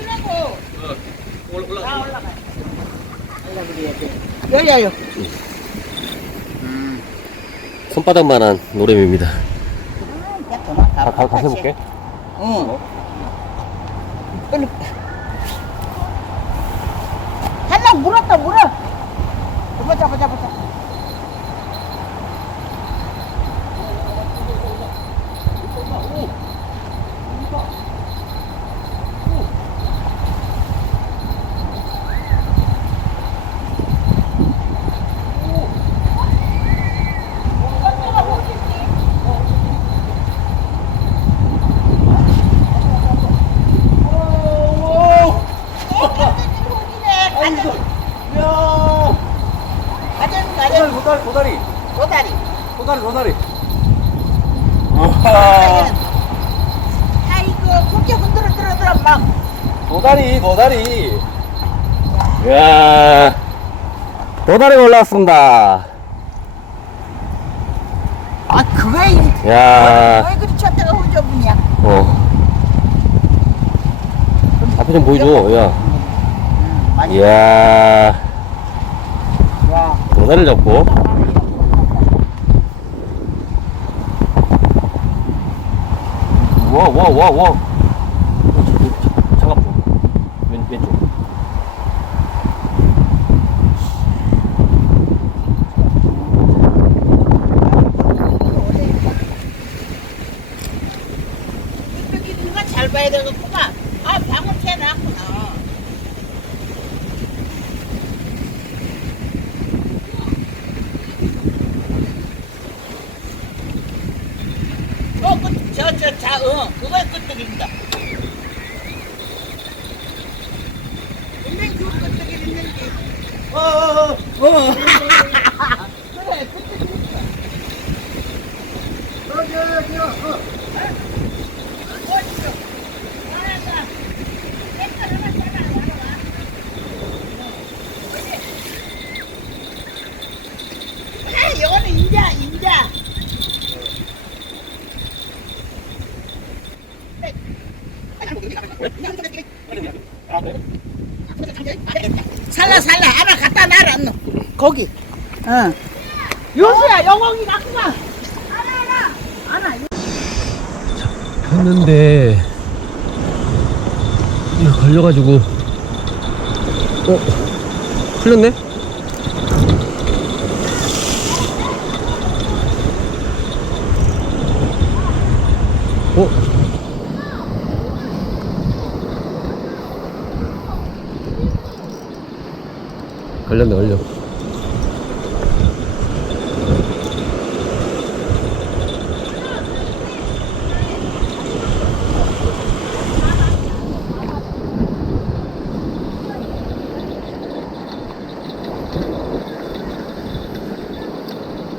올라가요. 여기 아요 손바닥만한 노래미입니다. 아, 가, 가, 해볼게. 응. 빨리. 한명 물었다, 물어. 보자, 보자, 보자. 막. 도다리, 도다리. 이야, 도다리가 올라왔습니다. 아 그거에 야, 왜 그리 쳤다가 혼자분이야. 어. 앞에 좀 보여줘, 야. 많이. 이야, 와. 도다리를 잡고. 와, 와, 와, 와. 잠깐, 왼, 왼쪽. 이렇게 있는 건잘 봐야 되겠구만. 아 방울 켜놨구나. 어, 그, 저, 저, 자, 어, 그거에 끄떡입니다. 분명히 그 끄떡이 있는데. 어, 어, 어. 어. 그래, 끄떡이 있어. 아, 이거는 인자, 인자. 살라 살라. 하나 갖다 놔라 너 거기. 응 요수야 가 하나 하나 하나 했는데 이거 걸려가지고. 어? 풀렸네? 어 걸렸네 걸려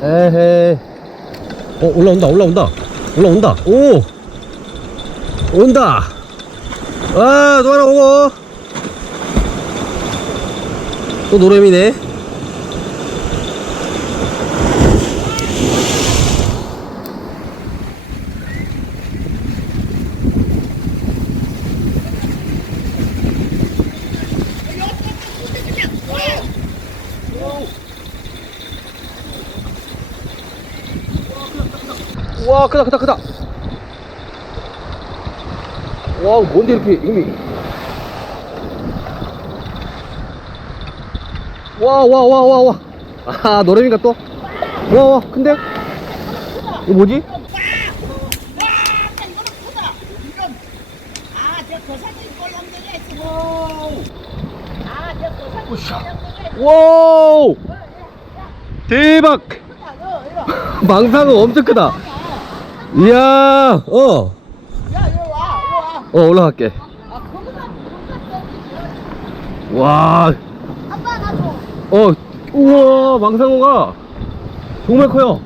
에헤. 어, 올라온다, 올라온다. 올라온다. 오! 온다! 아, 또 하나 오고! 또 노래미네. 와, 크다, 크다, 크다. 와, 뭔데 이렇게 힘이. 와, 와, 와, 와, 와. 아, 노래미가 또. 와, 와, 큰데? 이거 뭐지? 와우! 대박! 망상어 엄청 크다. 이야, 어, 어, 올라갈게. 와, 어, 우와, 망상어가 정말 커요.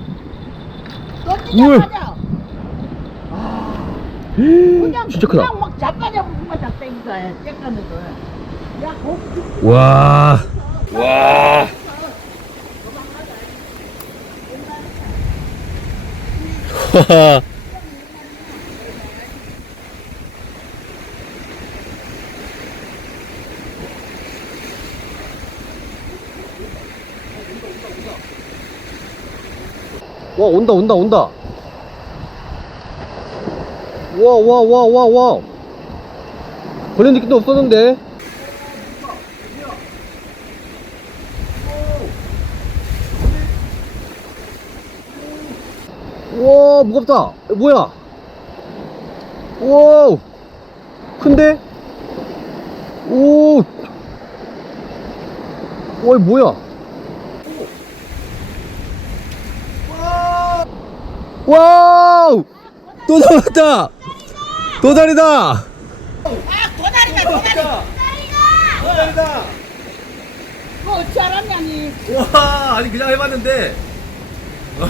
물. 진짜 크다. 그냥 막 잡아잡으면 잡다니까 쬐까는 거. 야, 거기 와, 와. 하하. 와 온다 온다 온다. 와 와 와 와와. 걸린 느낌도 없었는데. 와 무겁다. 뭐야? 와 큰데? 오. 어이 뭐야 와우! 또 나왔다! 도다리다! 아 도다리다 도다리 도다리다 그거 어찌 알았냐니? 와 아니 그냥 해봤는데.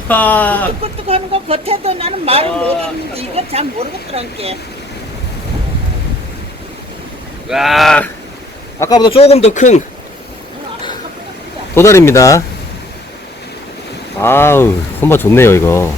와. 뚝뚝뚝 하는 거 겉에도 나는 말을 못했는데 이거 잘 모르겠더란게 와. 아까보다 조금 더 큰 도다리입니다. 아우 손맛 좋네요 이거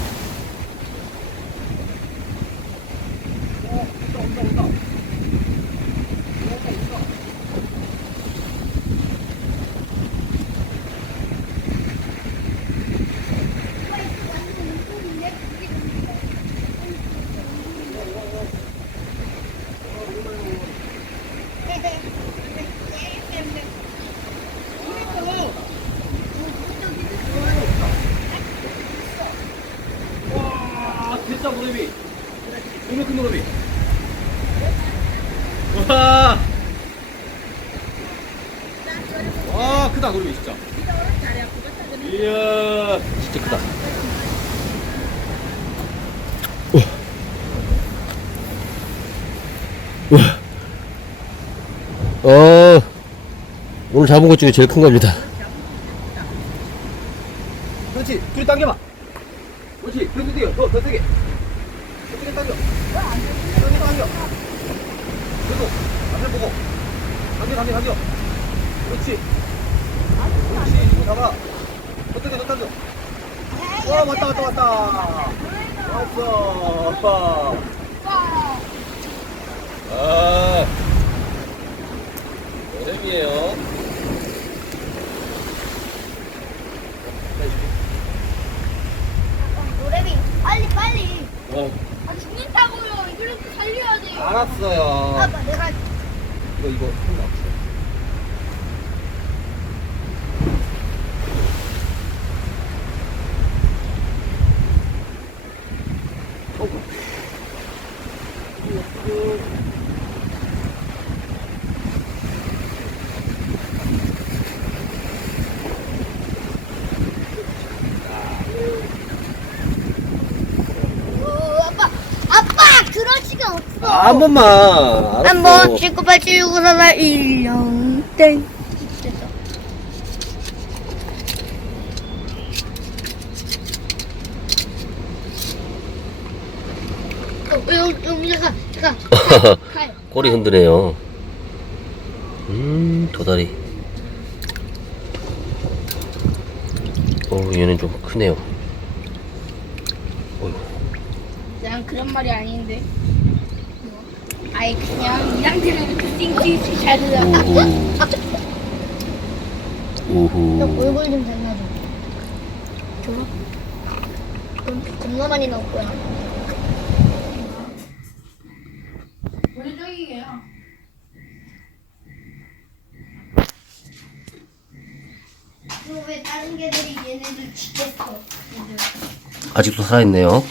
와 진짜 노래비 정말 큰 노래비 와. 와 크다 노래비 진짜 이야. 진짜 크다. 어. 오늘 잡은 것 중에 제일 큰 겁니다. 그렇지. 줄 당겨봐. 그렇지. 그렇게 당겨 더, 더 세게. 더 세게 당겨. 더 세게 당겨. 그리고 앞에 보고. 당겨 당겨 당겨. 그렇지 그렇지 잡아 어떻게 너 던져 와 왔다 왔다 왔다. 왔어 아빠. 아. 여름이에요. 빨리 빨리. 어 아 죽는다고요. 이렇게 살려야 돼요. 알았어요. 아빠 내가 이거 이거 혼나 한 번만. 알았어. 한번 씻고 빨리 치우고 살아 1년 땡 됐어 어, 여기 여기 잠깐 잠깐 칼 꼬리 흔드네요. 음, 도다리. 어, 얘는 좀 크네요. 어이구. 난 그런 말이 아닌데 아이 그냥 이 상태로 이렇게 띵띵 잘 들어 우후. 우후. 얼굴 좀 달라줘. 좋아? 그럼 겁나 많이 나올 거야. 저기야. 그럼 왜 다른 개들이 얘네들 죽겠어? 아직도 살아있네요.